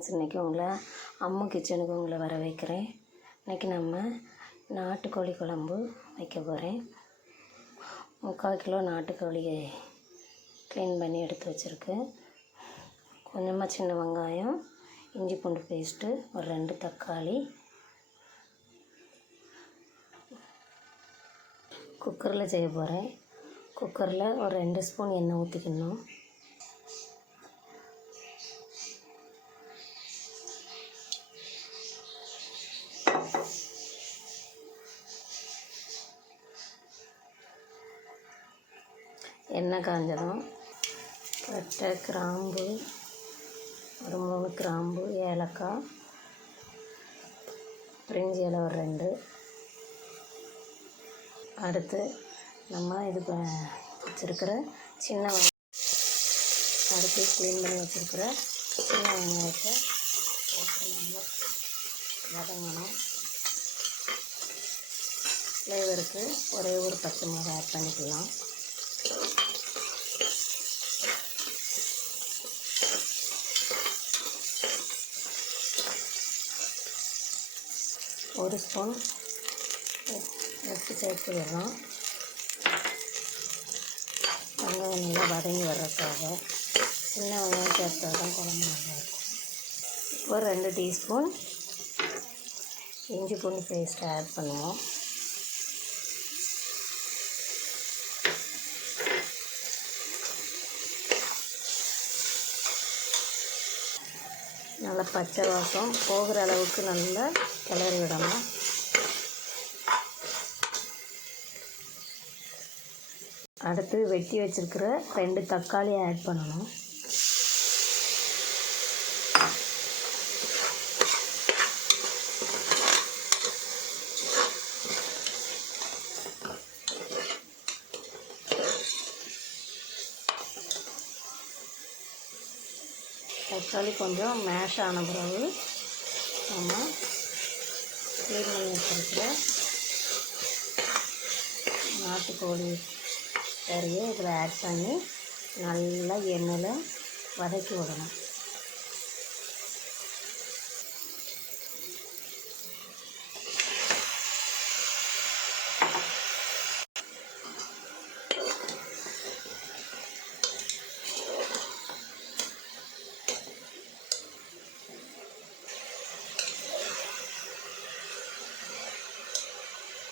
Friends, இன்றைக்கி உங்களை அம்மு கிச்சனுக்கு உங்களை வர வைக்கிறேன். இன்றைக்கி நம்ம நாட்டுக்கோழி குழம்பு வைக்க போகிறேன். 3/4 கிலோ நாட்டுக்கோழியை க்ளீன் பண்ணி எடுத்து வச்சுருக்கேன். கொஞ்சமாக சின்ன வெங்காயம், இஞ்சி பூண்டு பேஸ்ட்டு, ஒரு 2 தக்காளி. குக்கரில் செய்ய போகிறேன். குக்கரில் ஒரு 2 ஸ்பூன் எண்ணெய் ஊற்றிக்கணும். எண்ணெய் காஞ்சதும் பட்டை, கிராம்பு, ஒரு 3 கிராம்பு, ஏலக்காய், பிரிஞ்சி இலை ஒரு 2. அடுத்து நம்ம இது வச்சுருக்கிற சின்ன வெங்காயம், அடுத்து க்ளீன் பண்ணி வச்சுருக்கிற சின்ன வெங்காயத்தை போட்டு நல்லா வதங்கணும். ஃப்ளேவருக்கு ஒரே ஒரு பச்சை மிளகாய் ஆட் பண்ணிக்கலாம். ஒரு ஸ்பூன் உப்பு சேர்த்து விடலாம். வெங்காயம் நல்லா வதங்கி வர்றதுக்காக சின்ன வெங்காயம் சேர்த்தா தான் குழம்பு நல்லா இருக்கும். இப்போ 2 டீஸ்பூன் இஞ்சி பூண்டு பேஸ்ட்டை ஆட் பண்ணுவோம். நல்லா பச்சை வாசம் போகிற அளவுக்கு நல்லா கிளறி விடணும். அடுத்து வெட்டி வச்சுருக்கிற 2 தக்காளி ஆட் பண்ணணும். தக்காளி கொஞ்சம் மேஷ் ஆன பிறகு நம்ம க்ளீன் பண்ணி வச்சுருக்கிற நாட்டுக்கோழி கறியை இதில் ஆட் பண்ணி நல்லா எண்ணெயில் வதக்கி விடணும்.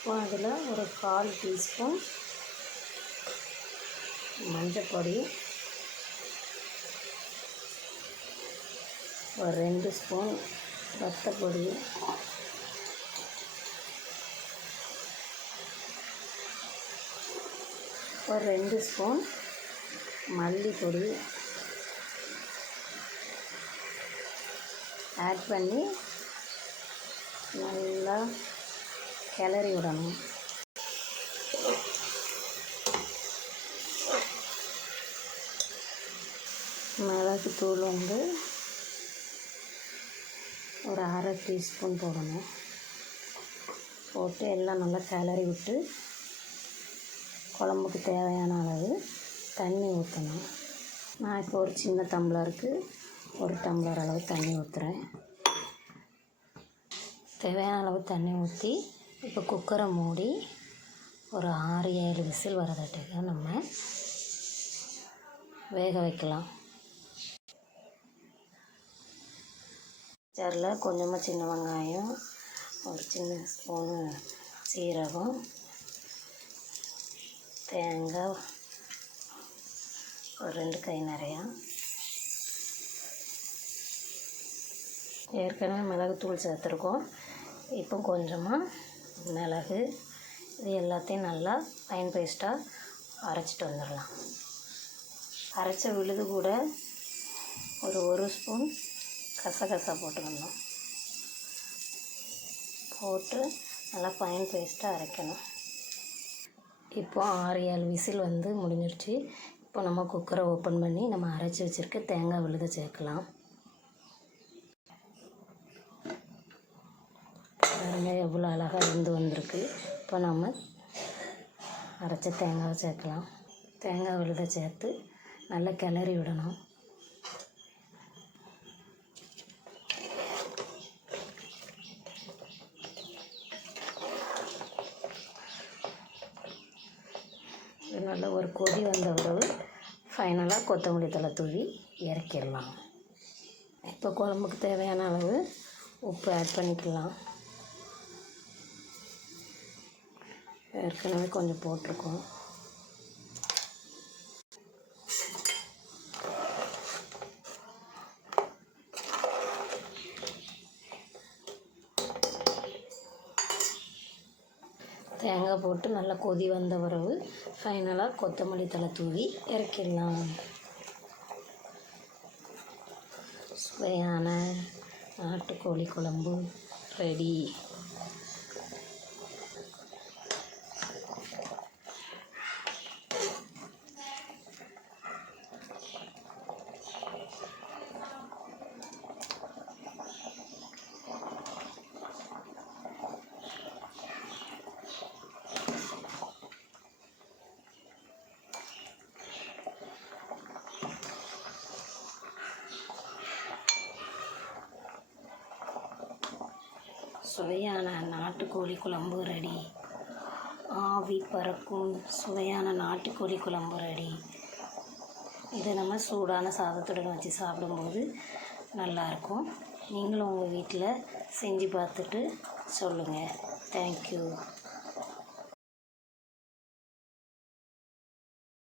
இப்போ அதில் ஒரு 1/4 டீஸ்பூன் மஞ்சப்பொடி, ஒரு 2 ஸ்பூன் வத்தப்பொடி, ஒரு 2 ஸ்பூன் மல்லிப்பொடி ஆட் பண்ணி நல்லா கிளறி விடணும். மிளகுத்தூள் ஒரு 1/2 டீஸ்பூன் போடணும். போட்டு எல்லாம் நல்லா கிளறி விட்டு குழம்புக்கு தேவையான அளவு தண்ணி ஊற்றணும். நான் இப்போ ஒரு சின்ன டம்ளருக்கு 1 டம்ளர் அளவு தண்ணி ஊற்றுறேன். தேவையான அளவு தண்ணி ஊற்றி இப்போ குக்கரை மூடி ஒரு 6-7 விசில் வரதட்டுக்கு நம்ம வேக வைக்கலாம். ஜாரில் கொஞ்சமாக சின்ன வெங்காயம், ஒரு சின்ன ஸ்பூனு சீரகம், தேங்காய் ஒரு 2 கை நிறையா, ஏற்கனவே மிளகுத்தூள் சேர்த்துருக்கோம். இப்போ கொஞ்சமாக மிளகு, இது எல்லாத்தையும் நல்லா ஃபைன் பேஸ்ட்டாக அரைச்சிட்டு வந்துடலாம். அரைச்ச விழுது கூட ஒரு ஸ்பூன் கசகசா போட்டுக்கணும். போட்டு நல்லா ஃபைன் பேஸ்ட்டாக அரைக்கணும். இப்போ 6-7 விசில் முடிஞ்சிருச்சு. இப்போ நம்ம குக்கரை ஓப்பன் பண்ணி நம்ம அரைச்சி வச்சுருக்க தேங்காய் விழுதை சேர்க்கலாம். பாருங்கள் எவ்வளோ அழகாக வந்திருக்கு. இப்போ நம்ம அரைச்ச தேங்காவை சேர்க்கலாம். தேங்காய் விழுதை சேர்த்து நல்லா கிளறி விடணும். இது நல்ல ஒரு கொதி வந்த பிறகு ஃபைனலாக கொத்தமல்லி தழை தூவி இறக்கிடலாம். இப்போ குழம்புக்கு தேவையான அளவு உப்பு ஆட் பண்ணிக்கலாம். ஏற்கனவே கொஞ்சம் போட்டிருக்கோம். தேங்காய் போட்டு நல்லா கொதி வந்த பிறகு ஃபைனலாக கொத்தமல்லி தழை தூவி இறக்கிடலாம். சுவையான நாட்டுக்கோழி குழம்பு ரெடி. சுவையான நாட்டுக்கோழி குழம்பு ரெடி. ஆவி பறக்கும் சுவையான நாட்டுக்கோழி குழம்பு ரெடி. இதை நம்ம சூடான சாதத்துடன் வச்சு சாப்பிடும்போது நல்லாயிருக்கும். நீங்களும் உங்கள் வீட்டில் செஞ்சு பார்த்துட்டு சொல்லுங்கள். தேங்க்யூ.